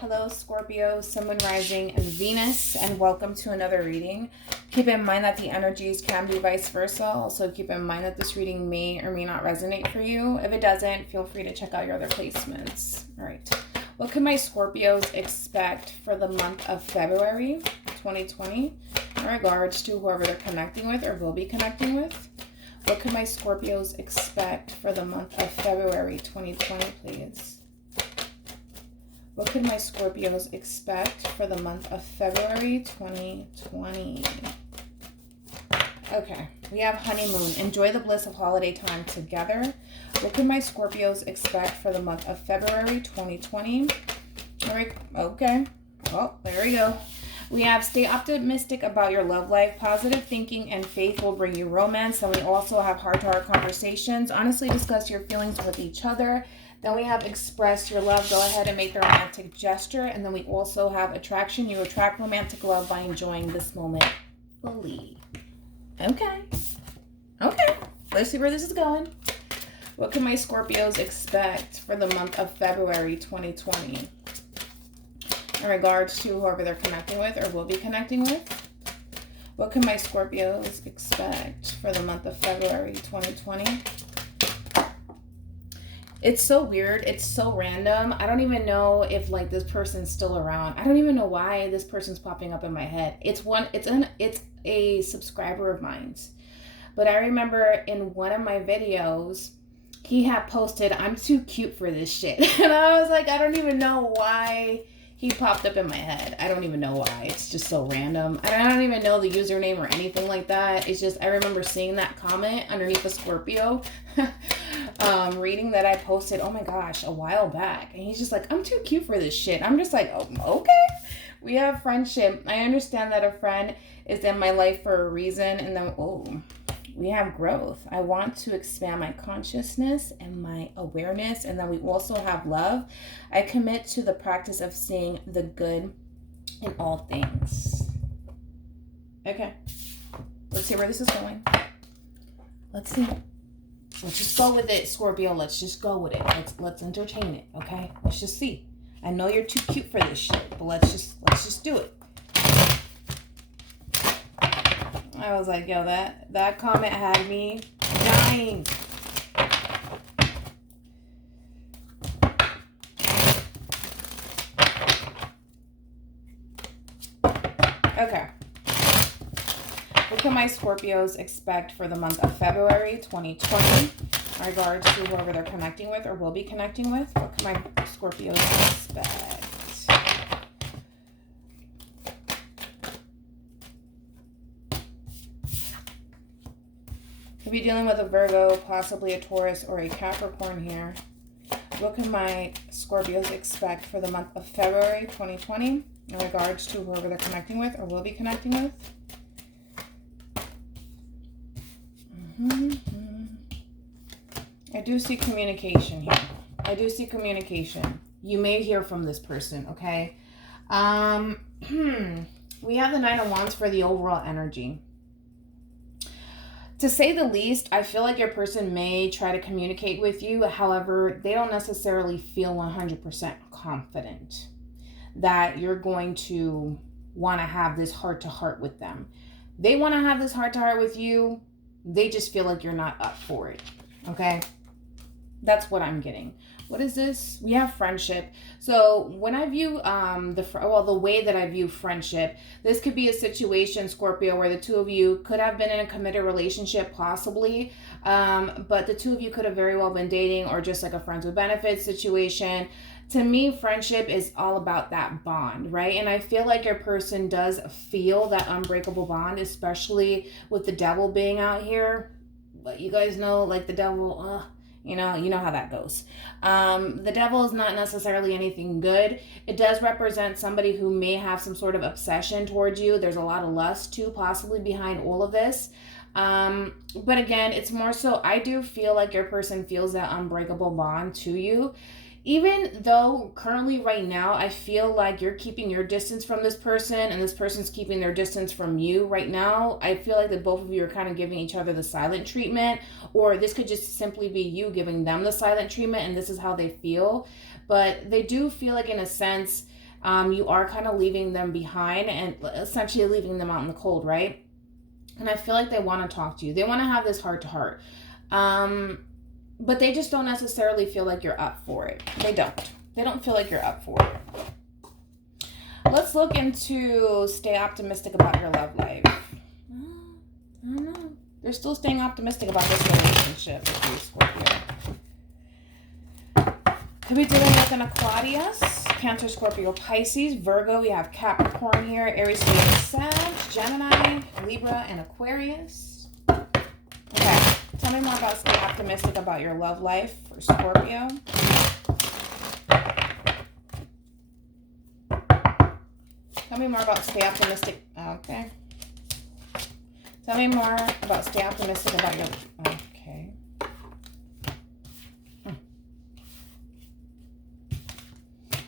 Hello, Scorpio, Sun, Moon, Rising, and Venus, and welcome to another reading. Keep in mind that the energies can be vice versa. Also, keep in mind that this reading may or may not resonate for you. If it doesn't, feel free to check out your other placements. All right. What can my Scorpios expect for the month of February 2020 in regards to whoever they're connecting with or will be connecting with? What can my Scorpios expect for the month of February 2020, please? What can my Scorpios expect for the month of February 2020? Okay, we have honeymoon. Enjoy the bliss of holiday time together. What can my Scorpios expect for the month of February 2020? All right, okay. Oh, there we go. We have stay optimistic about your love life. Positive thinking and faith will bring you romance. Then we also have heart-to-heart conversations. Honestly discuss your feelings with each other. Then we have express your love. Go ahead and make the romantic gesture. And then we also have attraction. You attract romantic love by enjoying this moment fully. Okay. Okay. Let's see where this is going. What can my Scorpios expect for the month of February 2020 in regards to whoever they're connecting with or will be connecting with? What can my Scorpios expect for the month of February 2020? It's so weird. It's so random. I don't even know if like this person's still around. I don't even know why this person's popping up in my head. It's a subscriber of mine's. But I remember in one of my videos, he had posted, "I'm too cute for this shit." And I was like, I don't even know why he popped up in my head. I don't even know why. It's just so random. And I don't even know the username or anything like that. It's just, I remember seeing that comment underneath the Scorpio reading that I posted, oh my gosh, a while back. And he's just like, "I'm too cute for this shit." I'm just like, oh, okay. We have friendship. I understand that a friend is in my life for a reason. And then, we have growth. I want to expand my consciousness and my awareness. And then we also have love. I commit to the practice of seeing the good in all things. Okay. Let's see where this is going. Let's see. Let's just go with it, Scorpio. Let's just go with it. Let's entertain it, okay? Let's just see. I know you're too cute for this shit, but let's just do it. I was like, yo, that comment had me dying. Okay. What can my Scorpios expect for the month of February 2020 in regards to whoever they're connecting with or will be connecting with? What can my Scorpios expect? Could be dealing with a Virgo, possibly a Taurus or a Capricorn here. What can my Scorpios expect for the month of February 2020 in regards to whoever they're connecting with or will be connecting with? I do see communication here. I do see communication. You may hear from this person, okay? We have the Nine of Wands for the overall energy. To say the least, I feel like your person may try to communicate with you. However, they don't necessarily feel 100% confident that you're going to want to have this heart-to-heart with them. They want to have this heart-to-heart with you. They just feel like you're not up for it, okay? That's what I'm getting. What is this? We have friendship. So when I view the way that I view friendship, this could be a situation, Scorpio, where the two of you could have been in a committed relationship, possibly, but the two of you could have very well been dating or just like a friends with benefits situation. To me, friendship is all about that bond, right? And I feel like your person does feel that unbreakable bond, especially with the devil being out here. But you guys know, like the devil, you know how that goes. The devil is not necessarily anything good. It does represent somebody who may have some sort of obsession towards you. There's a lot of lust too, possibly behind all of this. But again, it's more so, I do feel like your person feels that unbreakable bond to you. Even though currently right now, I feel like you're keeping your distance from this person and this person's keeping their distance from you right now, I feel like that both of you are kind of giving each other the silent treatment, or this could just simply be you giving them the silent treatment and this is how they feel. But they do feel like, in a sense, You are kind of leaving them behind and essentially leaving them out in the cold, right? And I feel like they want to talk to you. They want to have this heart to heart. But they just don't necessarily feel like you're up for it. They don't. They don't feel like you're up for it. Let's look into stay optimistic about your love life. I don't know. They're still staying optimistic about this relationship with you, Scorpio. Could be dealing with an Aquarius, Cancer, Scorpio, Pisces, Virgo. We have Capricorn here, Aries, Leo, Sag, Gemini, Libra, and Aquarius. Okay, tell me more about stay optimistic about your love life for Scorpio. Tell me more about stay optimistic. Okay. Tell me more about stay optimistic about your... Okay.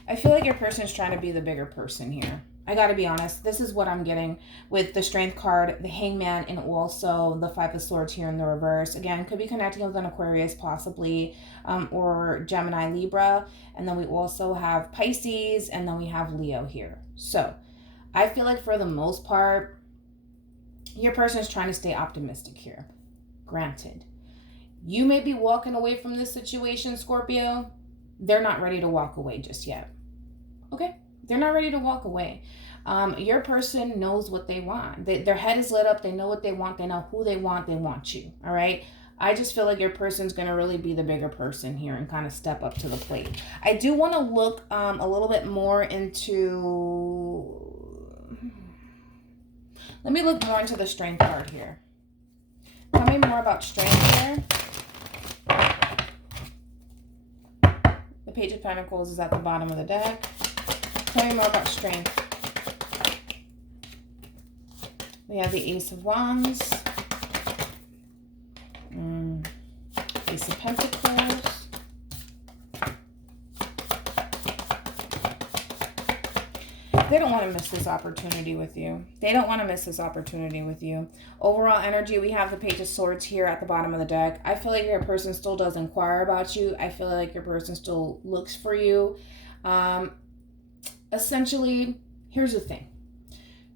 I feel like your person's trying to be the bigger person here. I got to be honest. This is what I'm getting with the Strength card, the Hangman, and also the Five of Swords here in the reverse. Again, could be connecting with an Aquarius possibly, or Gemini, Libra. And then we also have Pisces, and then we have Leo here. So I feel like for the most part, your person is trying to stay optimistic here. Granted, you may be walking away from this situation, Scorpio. They're not ready to walk away just yet. Okay? They're not ready to walk away. Your person knows what they want. Their head is lit up. They know what they want. They know who they want. They want you. All right? I just feel like your person's going to really be the bigger person here and kind of step up to the plate. I do want to look a little bit more into... Let me look more into the Strength card here. Tell me more about Strength here. The Page of Pentacles is at the bottom of the deck. Tell me more about Strength. We have the Ace of Wands. Ace of Pentacles. They don't want to miss this opportunity with you. They don't want to miss this opportunity with you. Overall energy, we have the Page of Swords here at the bottom of the deck. I feel like your person still does inquire about you. I feel like your person still looks for you. Essentially, here's the thing.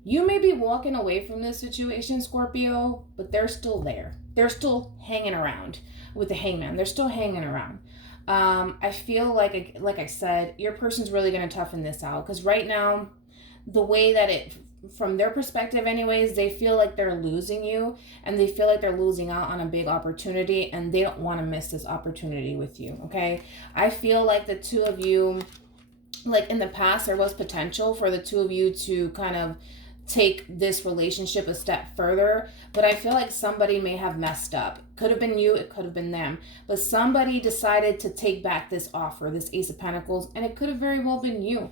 You may be walking away from this situation, Scorpio, but they're still there. They're still hanging around with the Hangman. They're still hanging around. I feel like I said, your person's really going to toughen this out. Because right now, the way that from their perspective anyways, they feel like they're losing you. And they feel like they're losing out on a big opportunity. And they don't want to miss this opportunity with you, okay? I feel like the two of you, like in the past, there was potential for the two of you to kind of take this relationship a step further, but I feel like somebody may have messed up. Could have been you, it could have been them, but somebody decided to take back this offer, this Ace of Pentacles, and it could have very well been you,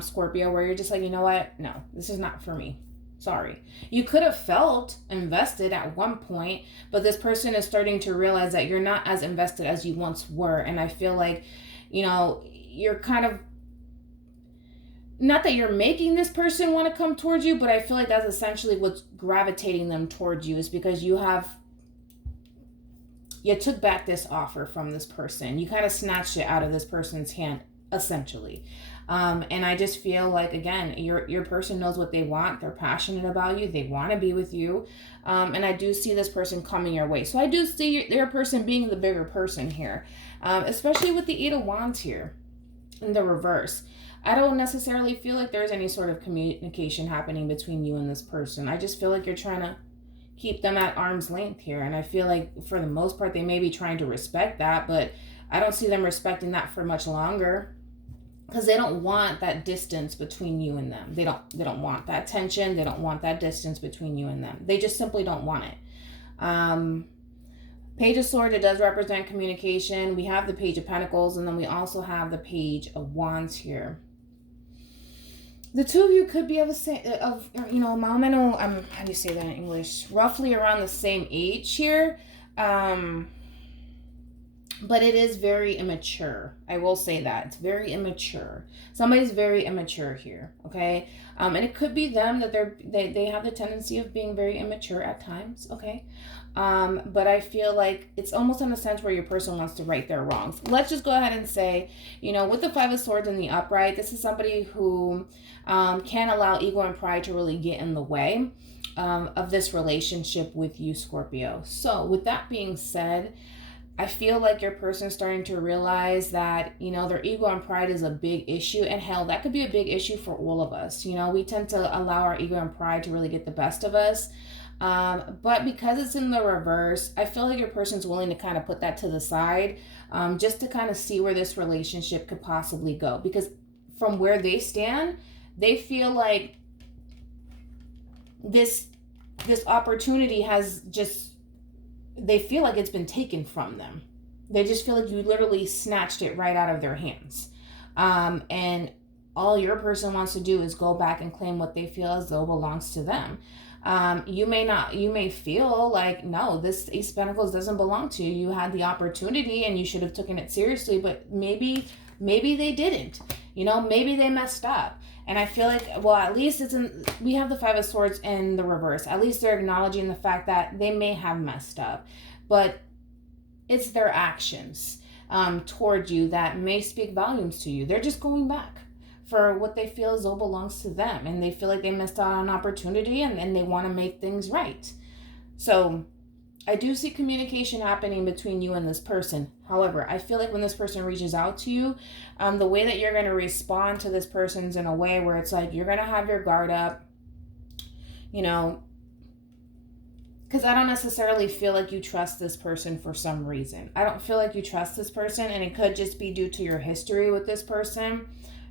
Scorpio, where you're just like, you know what, no, this is not for me. Sorry. You could have felt invested at one point, but this person is starting to realize that you're not as invested as you once were, and I feel like, you know, you're kind of, not that you're making this person want to come towards you, but I feel like that's essentially what's gravitating them towards you, is because you took back this offer from this person. You kind of snatched it out of this person's hand, essentially. And I just feel like, again, your person knows what they want. They're passionate about you. They want to be with you. And I do see this person coming your way. So I do see your person being the bigger person here, especially with the Eight of Wands here in the reverse. I don't necessarily feel like there's any sort of communication happening between you and this person. I just feel like you're trying to keep them at arm's length here. And I feel like for the most part, they may be trying to respect that, but I don't see them respecting that for much longer, because they don't want that distance between you and them. They don't want that tension. They don't want that distance between you and them. They just simply don't want it. Page of Swords, it does represent communication. We have the Page of Pentacles, and then we also have the Page of Wands here. The two of you could be how do you say that in English? Roughly around the same age here. But it is very immature. I will say that. It's very immature. Somebody's very immature here, okay? And it could be them that they have the tendency of being very immature at times, okay? But I feel like it's almost in a sense where your person wants to right their wrongs. Let's just go ahead and say, with the Five of Swords in the upright, this is somebody who can't allow ego and pride to really get in the way of this relationship with you, Scorpio. So with that being said, I feel like your person's starting to realize that, their ego and pride is a big issue. And hell, that could be a big issue for all of us. We tend to allow our ego and pride to really get the best of us. But because it's in the reverse, I feel like your person's willing to kind of put that to the side, just to kind of see where this relationship could possibly go. Because from where they stand, they feel like this opportunity has just, they feel like it's been taken from them. They just feel like you literally snatched it right out of their hands. And all your person wants to do is go back and claim what they feel as though belongs to them. You may feel like, no, this Ace of Pentacles doesn't belong to you. You had the opportunity and you should have taken it seriously, but maybe they didn't. Maybe they messed up. And I feel like, well, at least we have the Five of Swords in the reverse. At least they're acknowledging the fact that they may have messed up, but it's their actions toward you that may speak volumes to you. They're just going back for what they feel as though belongs to them. And they feel like they missed out on an opportunity and they want to make things right. So I do see communication happening between you and this person. However, I feel like when this person reaches out to you, the way that you're going to respond to this person's in a way where it's like you're going to have your guard up, because I don't necessarily feel like you trust this person for some reason. I don't feel like you trust this person, and it could just be due to your history with this person.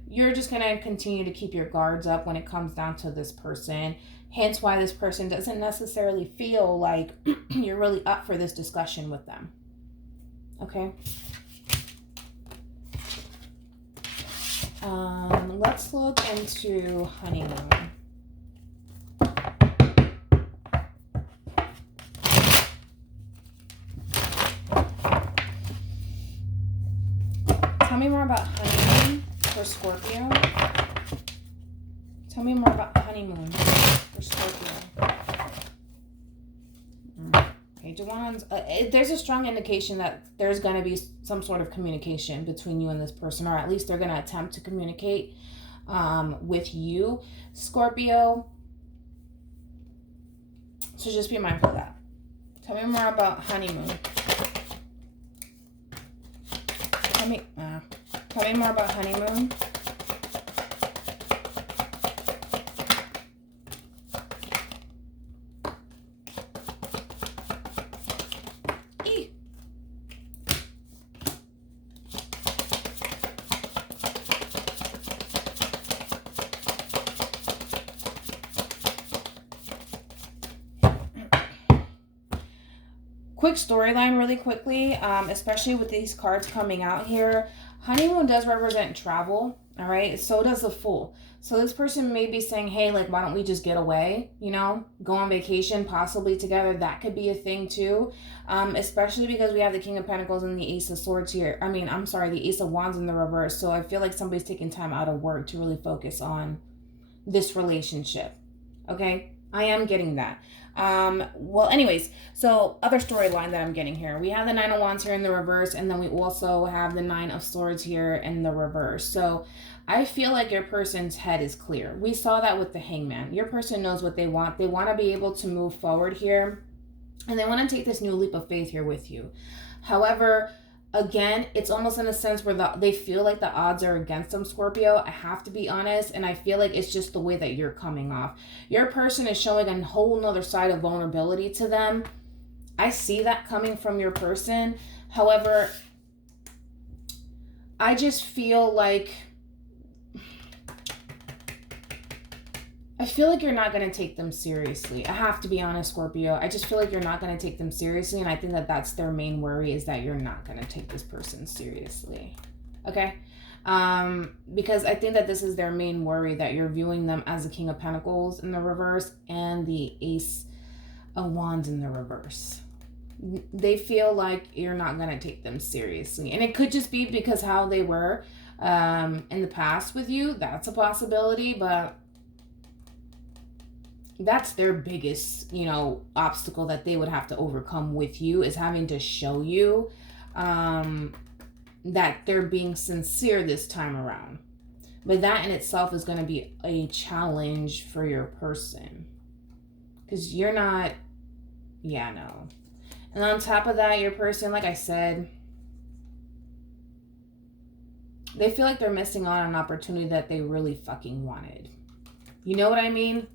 You're just going to continue to keep your guards up when it comes down to this person. Hence why this person doesn't necessarily feel like you're really up for this discussion with them. Okay? Let's look into honeymoon. Tell me more about honeymoon for Scorpio. Tell me more about honeymoon for Scorpio. Page of Wands. There's a strong indication that there's going to be some sort of communication between you and this person, or at least they're going to attempt to communicate with you, Scorpio. So just be mindful of that. Tell me more about honeymoon. Tell me more about honeymoon. Quick storyline really quickly, especially with these cards coming out here. Honeymoon does represent travel, all right? So does the Fool. So this person may be saying, hey, like, why don't we just get away, go on vacation, possibly together. That could be a thing too, especially because we have the King of Pentacles and the Ace of Swords here. The Ace of Wands in the reverse. So I feel like somebody's taking time out of work to really focus on this relationship, okay? I am getting that. Well, anyways, so other storyline that I'm getting here. We have the Nine of Wands here in the reverse, and then we also have the Nine of Swords here in the reverse. So I feel like your person's head is clear. We saw that with the Hangman. Your person knows what they want. They want to be able to move forward here, and they want to take this new leap of faith here with you. However, again, it's almost in a sense where they feel like the odds are against them, Scorpio. I have to be honest, and I feel like it's just the way that you're coming off. Your person is showing a whole nother side of vulnerability to them. I see that coming from your person. However, I just feel like you're not going to take them seriously. I have to be honest, Scorpio. I just feel like you're not going to take them seriously. And I think that that's their main worry, is that you're not going to take this person seriously. Okay? Because I think that this is their main worry, that you're viewing them as the King of Pentacles in the reverse and the Ace of Wands in the reverse. They feel like you're not going to take them seriously. And it could just be because how they were in the past with you. That's a possibility, but that's their biggest, obstacle that they would have to overcome with you, is having to show you that they're being sincere this time around. But that in itself is going to be a challenge for your person, because you're not, no. And on top of that, your person, like I said, they feel like they're missing out on an opportunity that they really fucking wanted. You know what I mean?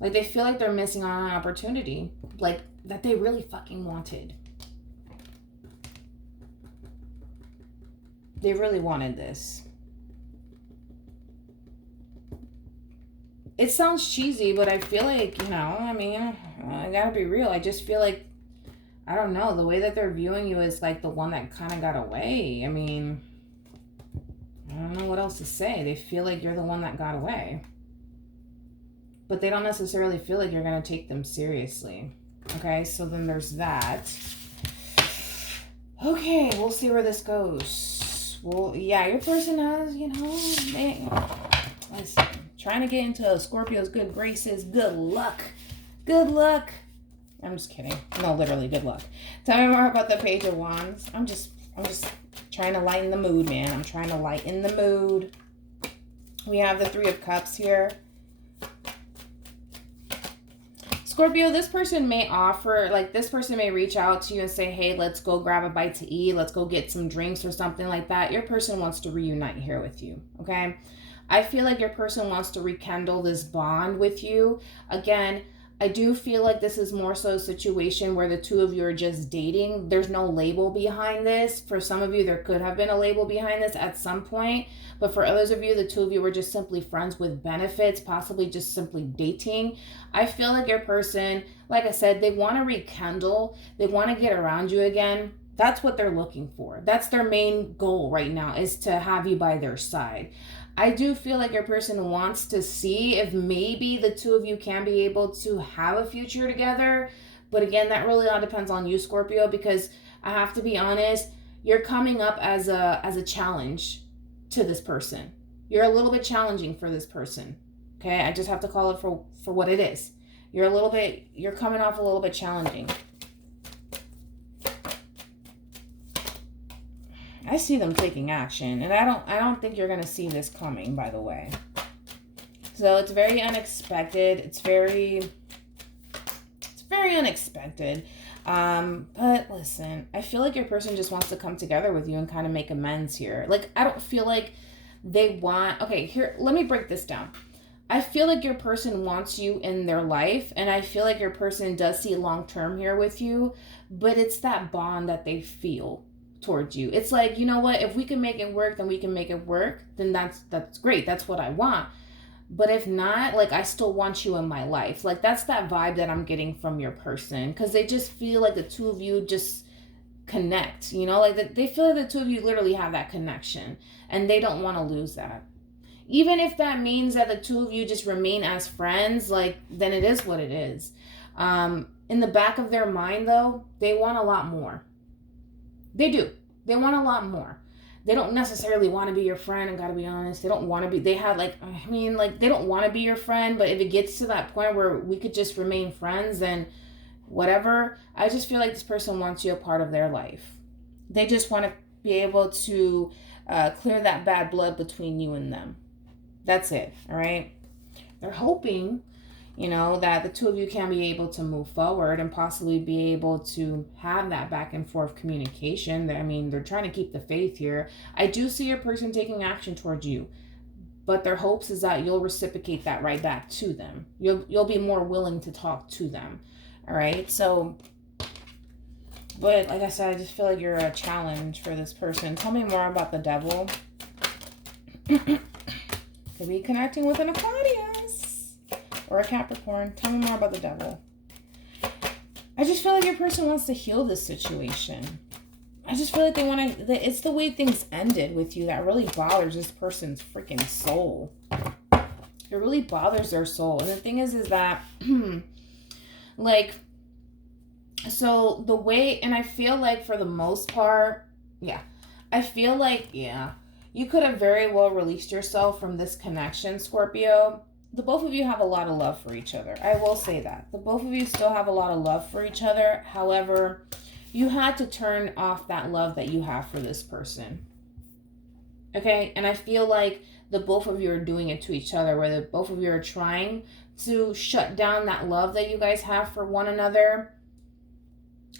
Like, they feel like they're missing out on an opportunity, like, that they really fucking wanted. They really wanted this. It sounds cheesy, but I feel like, I gotta be real. I just feel like, I don't know, the way that they're viewing you is like the one that kind of got away. I mean, I don't know what else to say. They feel like you're the one that got away. But they don't necessarily feel like you're going to take them seriously. Okay, so then there's that. Okay, we'll see where this goes. Well, yeah, your person has, listen, trying to get into Scorpio's good graces. Good luck. Good luck. I'm just kidding. No, literally, good luck. Tell me more about the Page of Wands. I'm just trying to lighten the mood, man. I'm trying to lighten the mood. We have the Three of Cups here. Scorpio, this person may reach out to you and say, hey, let's go grab a bite to eat. Let's go get some drinks or something like that. Your person wants to reunite here with you, okay? I feel like your person wants to rekindle this bond with you. Again, I do feel like this is more so a situation where the two of you are just dating. There's no label behind this. For some of you, there could have been a label behind this at some point. But for others of you, the two of you were just simply friends with benefits, possibly just simply dating. I feel like your person, like I said, they want to rekindle. They want to get around you again. That's what they're looking for. That's their main goal right now, is to have you by their side. I do feel like your person wants to see if maybe the two of you can be able to have a future together. But again, that really all depends on you, Scorpio, because I have to be honest, you're coming up as a challenge to this person. You're a little bit challenging for this person. Okay, I just have to call it for what it is. You're coming off a little bit challenging. I see them taking action, and I don't think you're going to see this coming, by the way. So it's very unexpected. It's very unexpected. But listen, I feel like your person just wants to come together with you and kind of make amends here. Like, I don't feel like they want, okay, here, let me break this down. I feel like your person wants you in their life, and I feel like your person does see long-term here with you, but it's that bond that they feel towards you. It's like, you know what, if we can make it work, then we can make it work. Then that's great. That's what I want. But if not, like, I still want you in my life. Like, that's that vibe that I'm getting from your person, because they just feel like the two of you just connect, like they feel like the two of you literally have that connection, and they don't want to lose that. Even if that means that the two of you just remain as friends, like, then it is what it is. In the back of their mind, though, they want a lot more. They do. They want a lot more. They don't necessarily want to be your friend, I gotta be honest. They don't want to be, they don't want to be your friend, but if it gets to that point where we could just remain friends, then whatever. I just feel like this person wants you a part of their life. They just want to be able to clear that bad blood between you and them. That's it, all right? They're hoping, that the two of you can be able to move forward and possibly be able to have that back and forth communication. I mean, they're trying to keep the faith here. I do see your person taking action towards you, but their hopes is that you'll reciprocate that right back to them. You'll be more willing to talk to them, all right? So, but like I said, I just feel like you're a challenge for this person. Tell me more about the Devil. Could be connecting with an Aquarius or a Capricorn. Tell me more about the Devil. I just feel like your person wants to heal this situation. I just feel like they want to, it's the way things ended with you that really bothers this person's freaking soul. It really bothers their soul. And the thing is that, like, So the way, and I feel like for the most part, yeah, I feel like, yeah, you could have very well released yourself from this connection, Scorpio. The both of you have a lot of love for each other. I will say that. The both of you still have a lot of love for each other. However, you had to turn off that love that you have for this person. Okay? And I feel like the both of you are doing it to each other, where the both of you are trying to shut down that love that you guys have for one another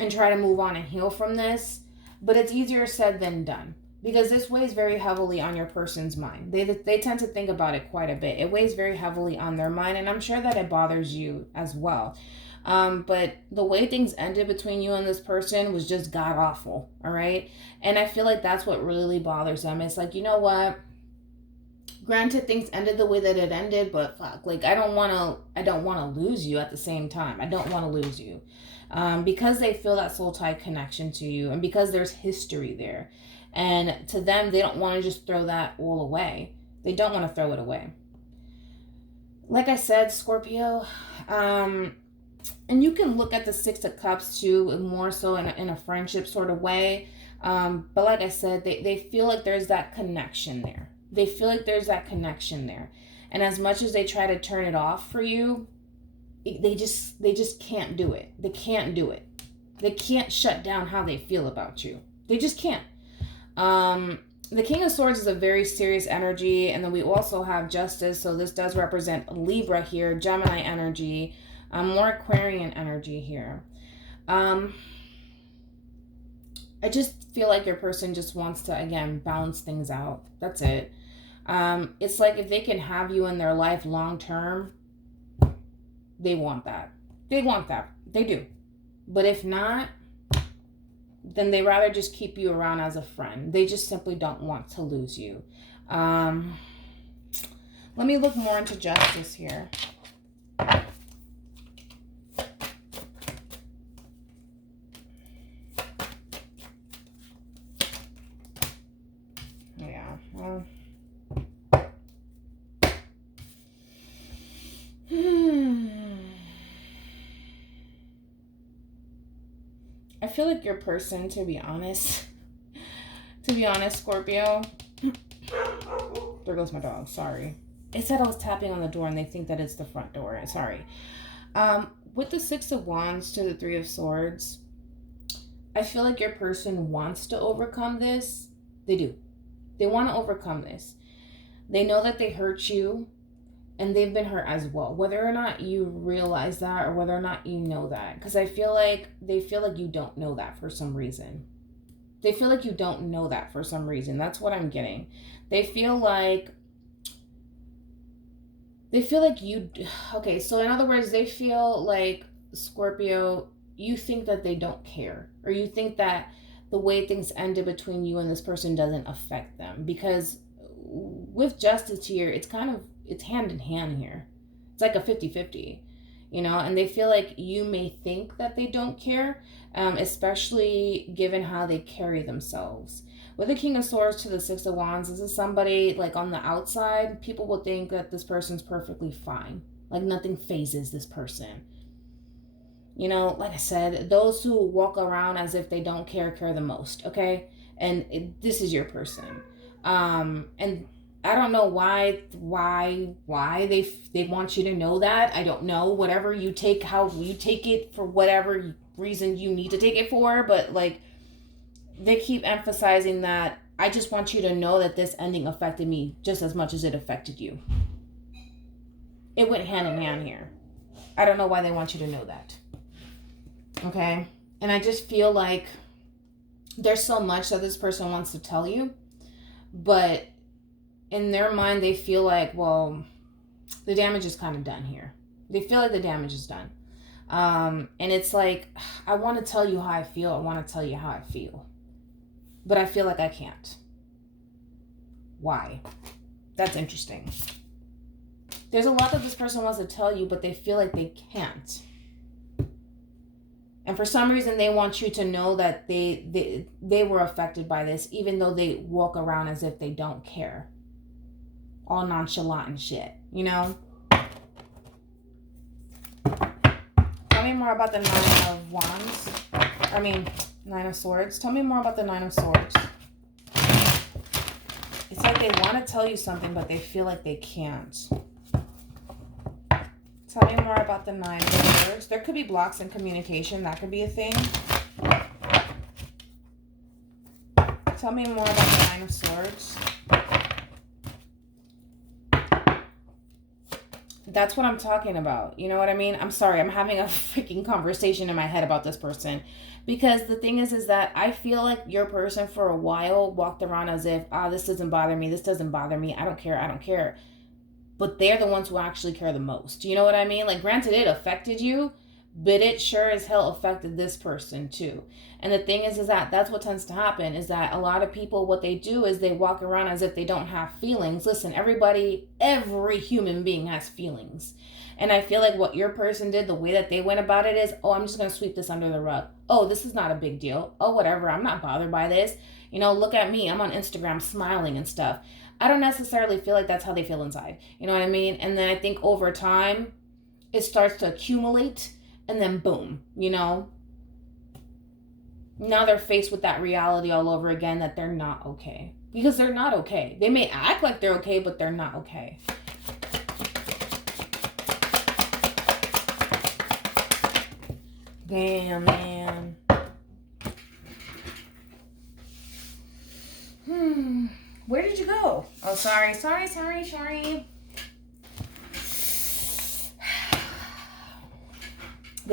and try to move on and heal from this. But it's easier said than done, because this weighs very heavily on your person's mind. They tend to think about it quite a bit. It weighs very heavily on their mind, and I'm sure that it bothers you as well. But the way things ended between you and this person was just god awful. All right, and I feel like that's what really bothers them. It's like, you know what? Granted, things ended the way that it ended, but fuck, like I don't want to lose you at the same time. I don't want to lose you, because they feel that soul tie connection to you, and because there's history there, and to them, they don't want to just throw that all away. They don't want to throw it away. Like I said, Scorpio, and you can look at the Six of Cups too, more so in a friendship sort of way. But like I said, they feel like there's that connection there. They feel like there's that connection there. And as much as they try to turn it off for you, they just can't do it. They can't do it. They can't shut down how they feel about you. They just can't. The King of Swords is a very serious energy, and then we also have Justice, so this does represent Libra here, Gemini energy, more Aquarian energy here. I just feel like your person just wants to, again, balance things out. That's it. It's like if they can have you in their life long term, they want that. They want that. They do. But if not, then they rather just keep you around as a friend. They just simply don't want to lose you. Let me look more into Justice here. Yeah, well. I feel like your person, to be honest, Scorpio. There goes my dog. Sorry. It said I was tapping on the door and they think that it's the front door. Sorry. With the Six of Wands to the Three of Swords, I feel like your person wants to overcome this. They do. They want to overcome this. They know that they hurt you, and they've been hurt as well, whether or not you realize that or whether or not you know that. Because I feel like they feel like you don't know that for some reason. They feel like you don't know that for some reason. That's what I'm getting. They feel like you, okay, so in other words, they feel like, Scorpio, you think that they don't care, or you think that the way things ended between you and this person doesn't affect them, because with Justice here, it's hand in hand here. It's like a 50-50, and they feel like you may think that they don't care, especially given how they carry themselves. With the King of Swords to the Six of Wands, this is somebody, like, on the outside, people will think that this person's perfectly fine. Like, nothing phases this person. Like I said, those who walk around as if they don't care the most, okay? And this is your person. And I don't know why they want you to know that. I don't know. Whatever you take, how you take it, for whatever reason you need to take it for, but, like, they keep emphasizing that I just want you to know that this ending affected me just as much as it affected you. It went hand in hand here. I don't know why they want you to know that. Okay? And I just feel like there's so much that this person wants to tell you, but in their mind, they feel like, well, the damage is kind of done here. They feel like the damage is done. And it's like, I want to tell you how I feel. I want to tell you how I feel. But I feel like I can't. Why? That's interesting. There's a lot that this person wants to tell you, but they feel like they can't. And for some reason, they want you to know that they were affected by this, even though they walk around as if they don't care. All nonchalant and shit, Tell me me more about the Nine of Wands. Nine of Swords. Tell me more about the Nine of Swords. It's like they want to tell you something, but they feel like they can't. Tell me more about the Nine of Swords. There could be blocks in communication. That could be a thing. Tell me more about the Nine of Swords. That's what I'm talking about. You know what I mean? I'm sorry. I'm having a freaking conversation in my head about this person. Because the thing is that I feel like your person for a while walked around as if, this doesn't bother me. This doesn't bother me. I don't care. I don't care. But they're the ones who actually care the most. You know what I mean? Like, granted, it affected you, but it sure as hell affected this person too. And the thing is that that's what tends to happen, is that a lot of people, what they do is they walk around as if they don't have feelings. Listen, every human being has feelings. And I feel like what your person did, the way that they went about it is, I'm just going to sweep this under the rug. This is not a big deal. Whatever. I'm not bothered by this. Look at me. I'm on Instagram smiling and stuff. I don't necessarily feel like that's how they feel inside. You know what I mean? And then I think over time, it starts to accumulate. And then boom, now they're faced with that reality all over again, that they're not okay. Because they're not okay. They may act like they're okay, but they're not okay. Damn, man. Where did you go? Oh, sorry. They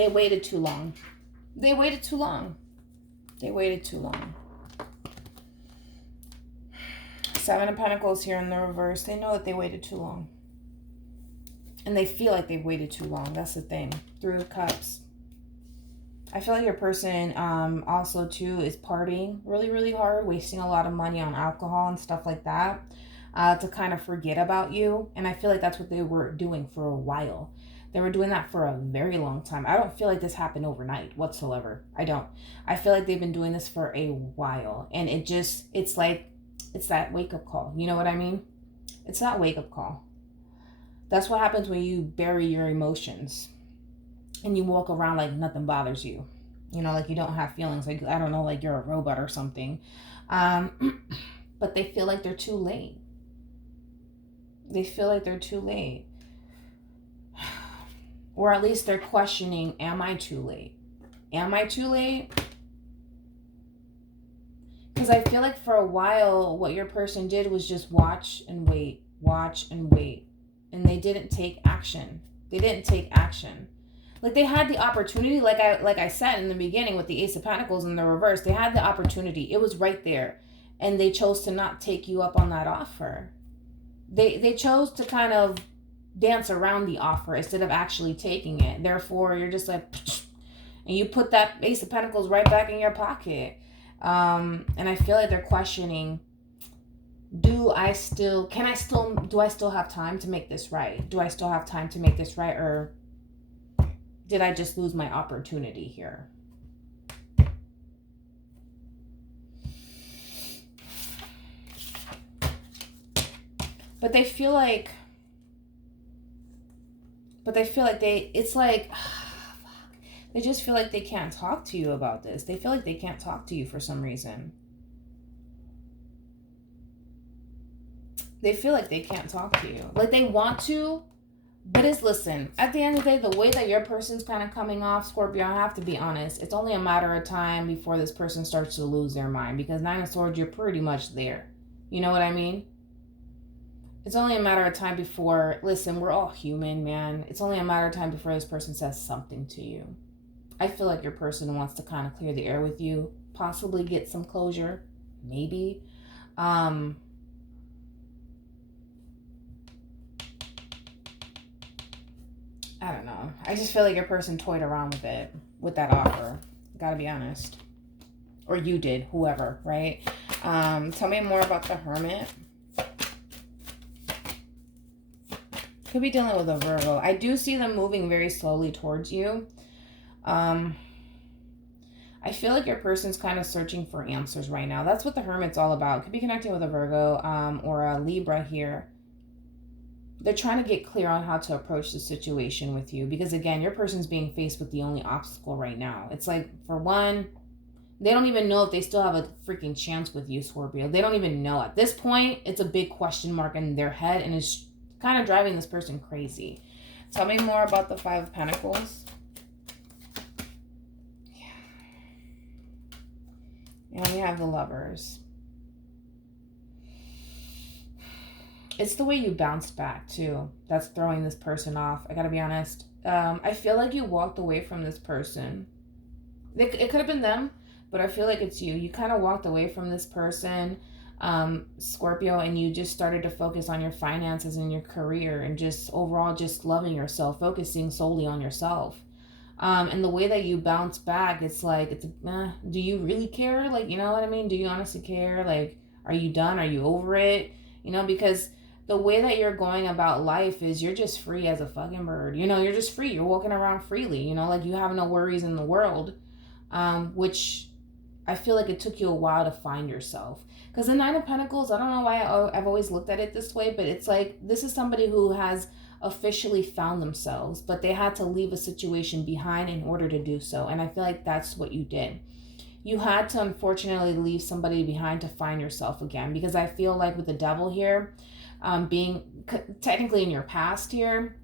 waited too long. Seven of Pentacles here in the reverse. They know that they waited too long. And they feel like they've waited too long. That's the thing. Three of Cups. I feel like your person also too is partying really, really hard, wasting a lot of money on alcohol and stuff like that to kind of forget about you. And I feel like that's what they were doing for a while. They were doing that for a very long time. I don't feel like this happened overnight whatsoever. I don't. I feel like they've been doing this for a while. And it's that wake-up call. You know what I mean? It's that wake-up call. That's what happens when you bury your emotions and you walk around like nothing bothers you. Like you don't have feelings. Like, I don't know, like you're a robot or something. But they feel like they're too late. Or at least they're questioning, am I too late? Because I feel like for a while, what your person did was just watch and wait. And they didn't take action. Like, they had the opportunity, like I said in the beginning with the Ace of Pentacles in the reverse, they had the opportunity. It was right there. And they chose to not take you up on that offer. They chose to kind of dance around the offer instead of actually taking it. Therefore, you're just like, and you put that Ace of Pentacles right back in your pocket. And I feel like they're questioning, do I still have time to make this right? Or did I just lose my opportunity here? But they feel like they just feel like they can't talk to you about this. They feel like they can't talk to you for some reason. They feel like they can't talk to you. Like they want to, but listen, at the end of the day, the way that your person's kind of coming off, Scorpio, I have to be honest, it's only a matter of time before this person starts to lose their mind, because Nine of Swords, you're pretty much there. You know what I mean? It's only a matter of time before, listen, we're all human, man. It's only a matter of time before this person says something to you. I feel like your person wants to kind of clear the air with you, possibly get some closure, maybe. I don't know. I just feel like your person toyed around with that offer. Gotta be honest. Or you did, whoever, right? Tell me more about the Hermit. Could be dealing with a Virgo. I do see them moving very slowly towards you. I feel like your person's kind of searching for answers right now. That's what the Hermit's all about. Could be connecting with a Virgo or a Libra here. They're trying to get clear on how to approach the situation with you, because again, your person's being faced with the only obstacle right now. It's like, for one, they don't even know if they still have a freaking chance with you, Scorpio. They don't even know. At this point, it's a big question mark in their head, and it's kind of driving this person crazy. Tell me more about the Five of Pentacles. Yeah. And we have the Lovers. It's the way you bounced back, too, that's throwing this person off. I gotta be honest. I feel like you walked away from this person. It could have been them, but I feel like it's you. You kind of walked away from this person, Scorpio, and you just started to focus on your finances and your career and just overall just loving yourself, focusing solely on yourself. And the way that you bounce back, it's like, do you really care? Like, you know what I mean? Do you honestly care? Like, are you done? Are you over it? You know, because the way that you're going about life is you're just free as a fucking bird. You know, you're just free. You're walking around freely, you know, like you have no worries in the world, which I feel like it took you a while to find yourself. Because the Nine of Pentacles, I don't know why I've always looked at it this way, but it's like this is somebody who has officially found themselves, but they had to leave a situation behind in order to do so. And I feel like that's what you did. You had to unfortunately leave somebody behind to find yourself again, because I feel like with the Devil here, being technically in your past here,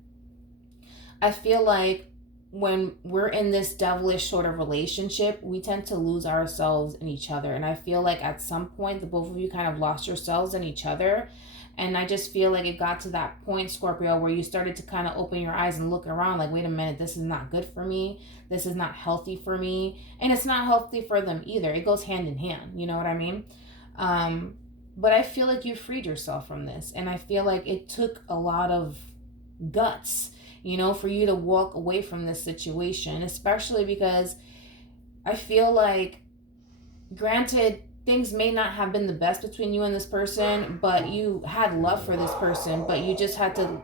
I feel like when we're in this devilish sort of relationship, we tend to lose ourselves in each other. And I feel like at some point, the both of you kind of lost yourselves in each other. And I just feel like it got to that point, Scorpio, where you started to kind of open your eyes and look around like, wait a minute, this is not good for me. This is not healthy for me. And it's not healthy for them either. It goes hand in hand. You know what I mean? But I feel like you freed yourself from this. And I feel like it took a lot of guts, you know, for you to walk away from this situation, especially because I feel like, granted, things may not have been the best between you and this person, but you had love for this person, but you just had to,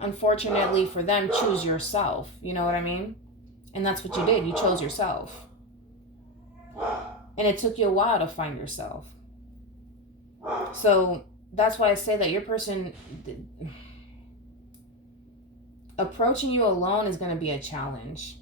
unfortunately for them, choose yourself. You know what I mean? And that's what you did. You chose yourself. And it took you a while to find yourself. So that's why I say that your person, approaching you alone is going to be a challenge.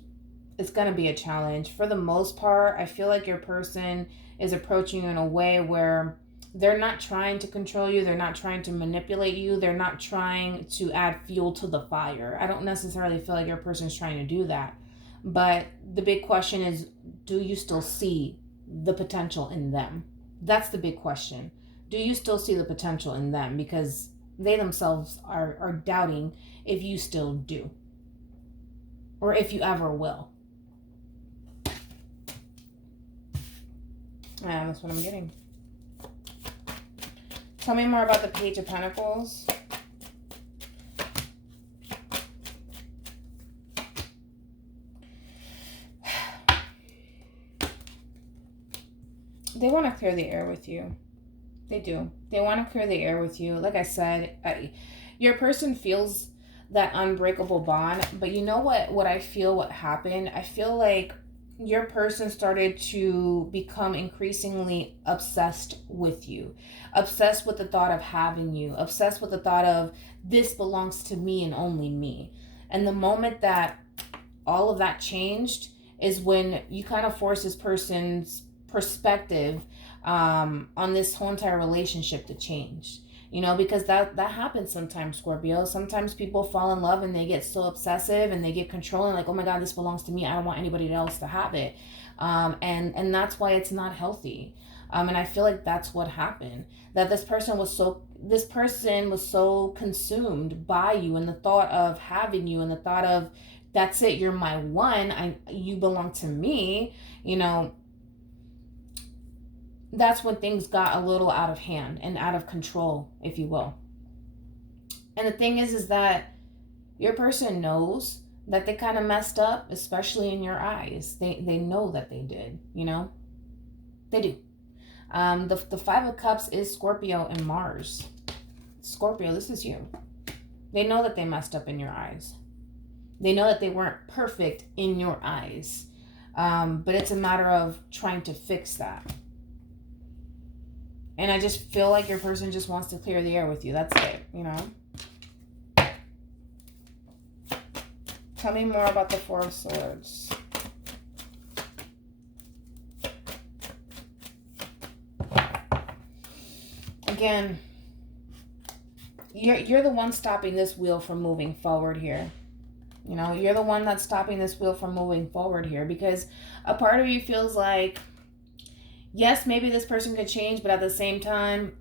It's going to be a challenge. For the most part, I feel like your person is approaching you in a way where they're not trying to control you. They're not trying to manipulate you. They're not trying to add fuel to the fire. I don't necessarily feel like your person's trying to do that. But the big question is, do you still see the potential in them? That's the big question. Do you still see the potential in them? Because they themselves are doubting if you still do, or if you ever will. That's what I'm getting. Tell me more about the Page of Pentacles. They want to clear the air with you. They do. They want to clear the air with you. Like I said, your person feels that unbreakable bond. But you know what I feel what happened? I feel like your person started to become increasingly obsessed with you. Obsessed with the thought of having you. Obsessed with the thought of, this belongs to me and only me. And the moment that all of that changed is when you kind of force this person's perspective on this whole entire relationship to change. You know, because that happens sometimes, Scorpio. Sometimes people fall in love and they get so obsessive and they get controlling, like, oh my God, this belongs to me. I don't want anybody else to have it. And that's why it's not healthy. And I feel like that's what happened. That this person was so consumed by you and the thought of having you and the thought of, that's it, you're my one, you belong to me, you know. That's when things got a little out of hand and out of control, if you will. And the thing is that your person knows that they kind of messed up, especially in your eyes. They know that they did, you know? They do. The Five of Cups is Scorpio and Mars. Scorpio, this is you. They know that they messed up in your eyes. They know that they weren't perfect in your eyes. But it's a matter of trying to fix that. And I just feel like your person just wants to clear the air with you. That's it, you know? Tell me more about the Four of Swords. Again, you're the one stopping this wheel from moving forward here. You know, you're the one that's stopping this wheel from moving forward here, because a part of you feels like, yes, maybe this person could change, but at the same time,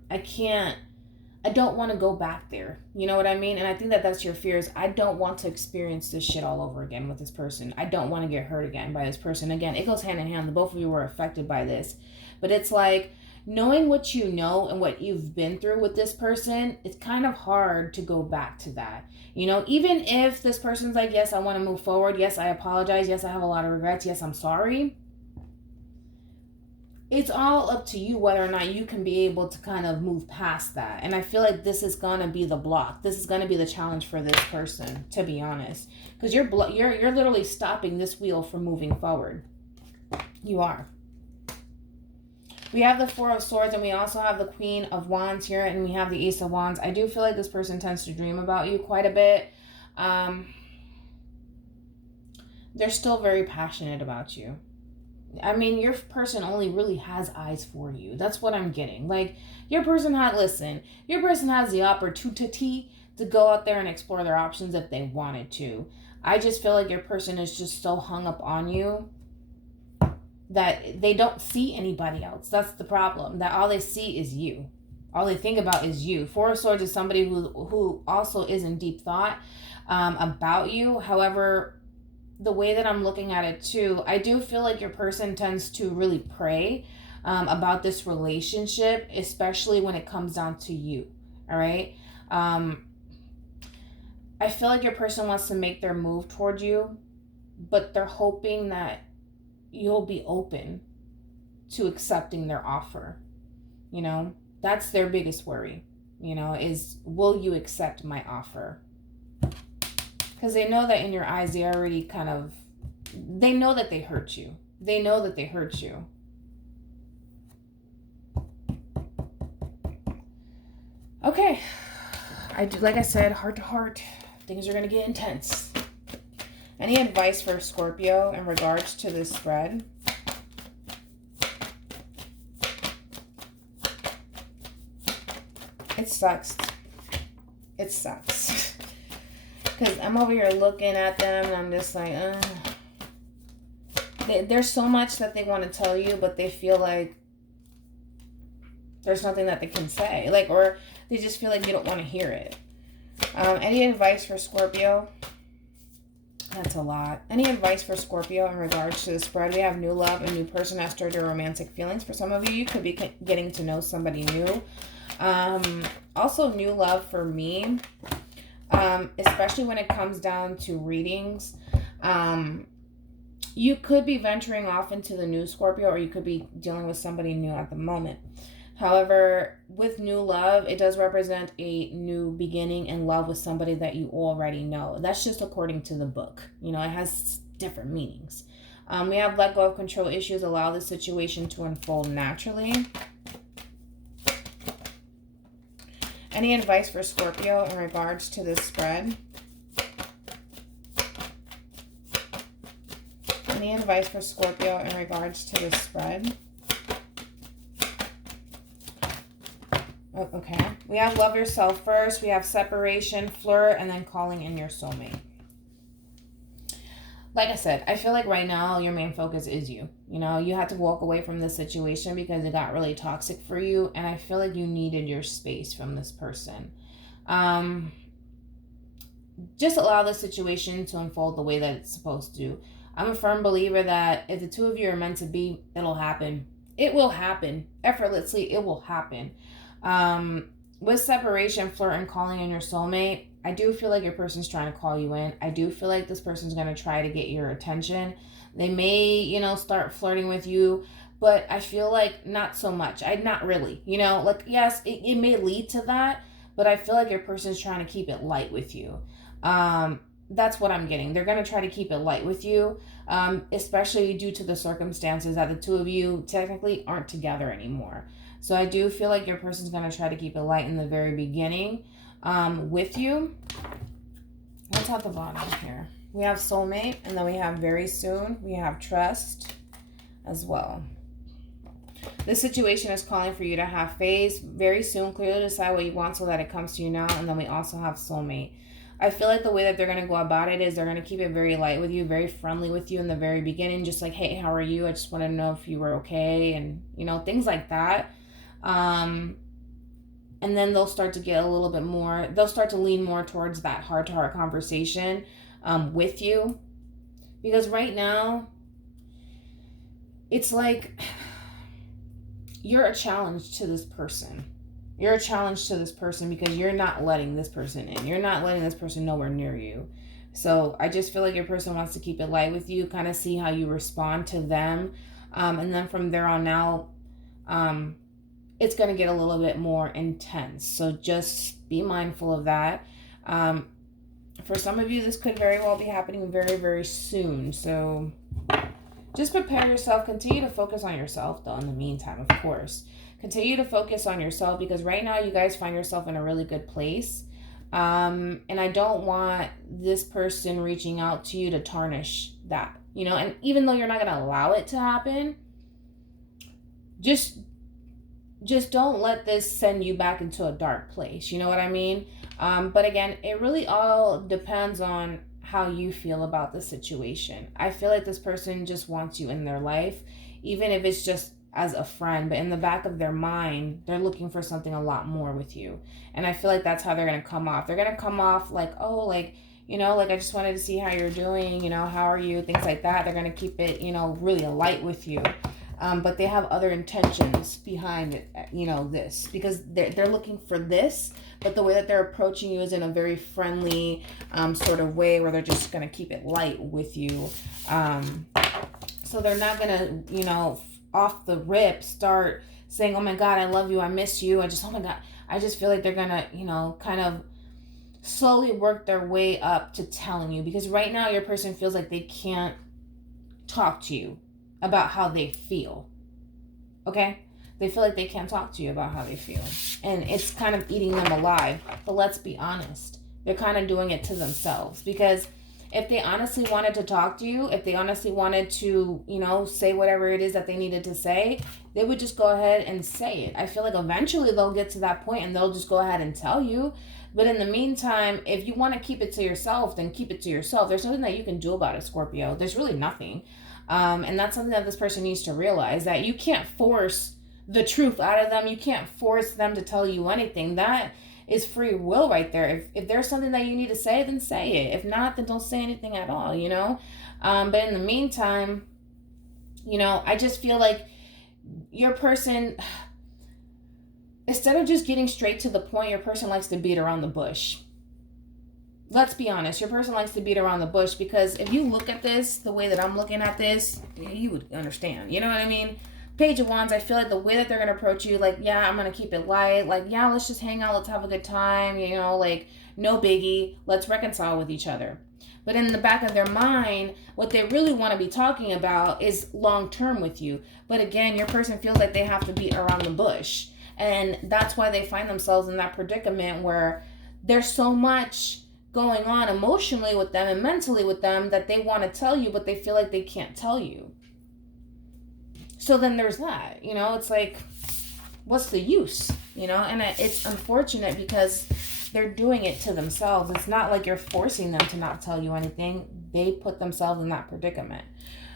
I don't want to go back there. You know what I mean? And I think that that's your fears. I don't want to experience this shit all over again with this person. I don't want to get hurt again by this person. Again, it goes hand in hand. The both of you were affected by this. But it's like, knowing what you know and what you've been through with this person, it's kind of hard to go back to that. You know, even if this person's like, yes, I want to move forward. Yes, I apologize. Yes, I have a lot of regrets. Yes, I'm sorry. It's all up to you whether or not you can be able to kind of move past that. And I feel like this is going to be the block. This is going to be the challenge for this person, to be honest. Because you're literally stopping this wheel from moving forward. You are. We have the Four of Swords, and we also have the Queen of Wands here, and we have the Ace of Wands. I do feel like this person tends to dream about you quite a bit. They're still very passionate about you. I mean, your person only really has eyes for you. That's what I'm getting. Like, your person has the opportunity to go out there and explore their options if they wanted to. I just feel like your person is just so hung up on you that they don't see anybody else. That's the problem. That all they see is you. All they think about is you. Four of Swords is somebody who also is in deep thought about you. However, the way that I'm looking at it too, I do feel like your person tends to really pray about this relationship, especially when it comes down to you. All right. I feel like your person wants to make their move toward you, but they're hoping that you'll be open to accepting their offer. You know, that's their biggest worry, you know, is, will you accept my offer? Because they know that in your eyes, they already they know that they hurt you. They know that they hurt you. Okay. Like I said, heart to heart, things are going to get intense. Any advice for Scorpio in regards to this spread? It sucks. It sucks. Because I'm over here looking at them and I'm just like, there's so much that they want to tell you, but they feel like there's nothing that they can say. Like, or they just feel like you don't want to hear it. Any advice for Scorpio? That's a lot. Any advice for Scorpio in regards to the spread? We have new love, a new person has stirred your romantic feelings. For some of you, you could be getting to know somebody new. Also, new love for me, especially when it comes down to readings. You could be venturing off into the new Scorpio, or you could be dealing with somebody new at the moment. However, with new love, it does represent a new beginning in love with somebody that you already know. That's just according to the book. You know, it has different meanings. We have let go of control issues, allow the situation to unfold naturally. Any advice for Scorpio in regards to this spread? Any advice for Scorpio in regards to this spread? Oh, okay. We have love yourself first. We have separation, flirt, and then calling in your soulmate. Like I said, I feel like right now your main focus is you. You know, you had to walk away from this situation because it got really toxic for you. And I feel like you needed your space from this person. Just allow the situation to unfold the way that it's supposed to. I'm a firm believer that if the two of you are meant to be, it'll happen. It will happen. Effortlessly, it will happen. With separation, flirt, and calling in your soulmate, I do feel like your person's trying to call you in. I do feel like this person's going to try to get your attention. They may, you know, start flirting with you, but I feel like not so much. Not really, you know, like, yes, it may lead to that, but I feel like your person's trying to keep it light with you. That's what I'm getting. They're going to try to keep it light with you, especially due to the circumstances that the two of you technically aren't together anymore. So I do feel like your person's going to try to keep it light in the very beginning with you. What's at the bottom here? We have soulmate, and then we have very soon. We have trust as well. This situation is calling for you to have faith. Very soon, clearly decide what you want so that it comes to you now. And then we also have soulmate. I feel like the way that they're going to go about it is they're going to keep it very light with you, very friendly with you in the very beginning. Just like, hey, how are you? I just want to know if you were okay. And, you know, things like that. And then they'll start to get a little bit more, they'll start to lean more towards that heart-to-heart conversation with you. Because right now, it's like you're a challenge to this person. You're a challenge to this person because you're not letting this person in. You're not letting this person nowhere near you. So I just feel like your person wants to keep it light with you, kind of see how you respond to them. And then from there on out, it's going to get a little bit more intense. So just be mindful of that. For some of you, this could very well be happening very, very soon. So just prepare yourself. Continue to focus on yourself, though, in the meantime, of course. Continue to focus on yourself because right now you guys find yourself in a really good place. And I don't want this person reaching out to you to tarnish that, you know, and even though you're not going to allow it to happen, just don't let this send you back into a dark place. You know what I mean? But again, it really all depends on how you feel about the situation. I feel like this person just wants you in their life, even if it's just as a friend, but in the back of their mind, they're looking for something a lot more with you. And I feel like that's how they're going to come off. They're going to come off like, oh, like, you know, like, I just wanted to see how you're doing, you know, how are you, things like that. They're going to keep it, you know, really light with you. But they have other intentions behind it, you know, this, because they're looking for this, but the way that they're approaching you is in a very friendly sort of way where they're just going to keep it light with you. So they're not going to, you know, off the rip start saying, oh my God, I love you, I miss you, oh my God. I just feel like they're going to, you know, kind of slowly work their way up to telling you, because right now your person feels like they can't talk to you about how they feel. Okay? They feel like they can't talk to you about how they feel. And it's kind of eating them alive. But let's be honest. They're kind of doing it to themselves. Because if they honestly wanted to talk to you, if they honestly wanted to, you know, say whatever it is that they needed to say, they would just go ahead and say it. I feel like eventually they'll get to that point and they'll just go ahead and tell you. But in the meantime, if you want to keep it to yourself, then keep it to yourself. There's nothing that you can do about it, Scorpio. There's really nothing. And that's something that this person needs to realize, that you can't force the truth out of them. You can't force them to tell you anything. That is free will right there. If there's something that you need to say, then say it. If not, then don't say anything at all, you know? But in the meantime, you know, I just feel like your person, instead of just getting straight to the point, your person likes to beat around the bush. Let's be honest, your person likes to beat around the bush, because if you look at this the way that I'm looking at this, you would understand. You know what I mean? Page of Wands, I feel like the way that they're going to approach you, like, yeah, I'm going to keep it light. Like, yeah, let's just hang out. Let's have a good time. You know, like, no biggie. Let's reconcile with each other. But in the back of their mind, what they really want to be talking about is long-term with you. But again, your person feels like they have to beat around the bush. And that's why they find themselves in that predicament where there's so much going on emotionally with them and mentally with them that they want to tell you, but they feel like they can't tell you. So then there's that, you know, it's like, what's the use, you know? And it's unfortunate because they're doing it to themselves. It's not like you're forcing them to not tell you anything. They put themselves in that predicament.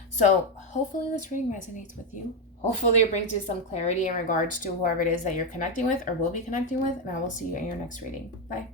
So hopefully this reading resonates with you. Hopefully it brings you some clarity in regards to whoever it is that you're connecting with or will be connecting with. And I will see you in your next reading. Bye.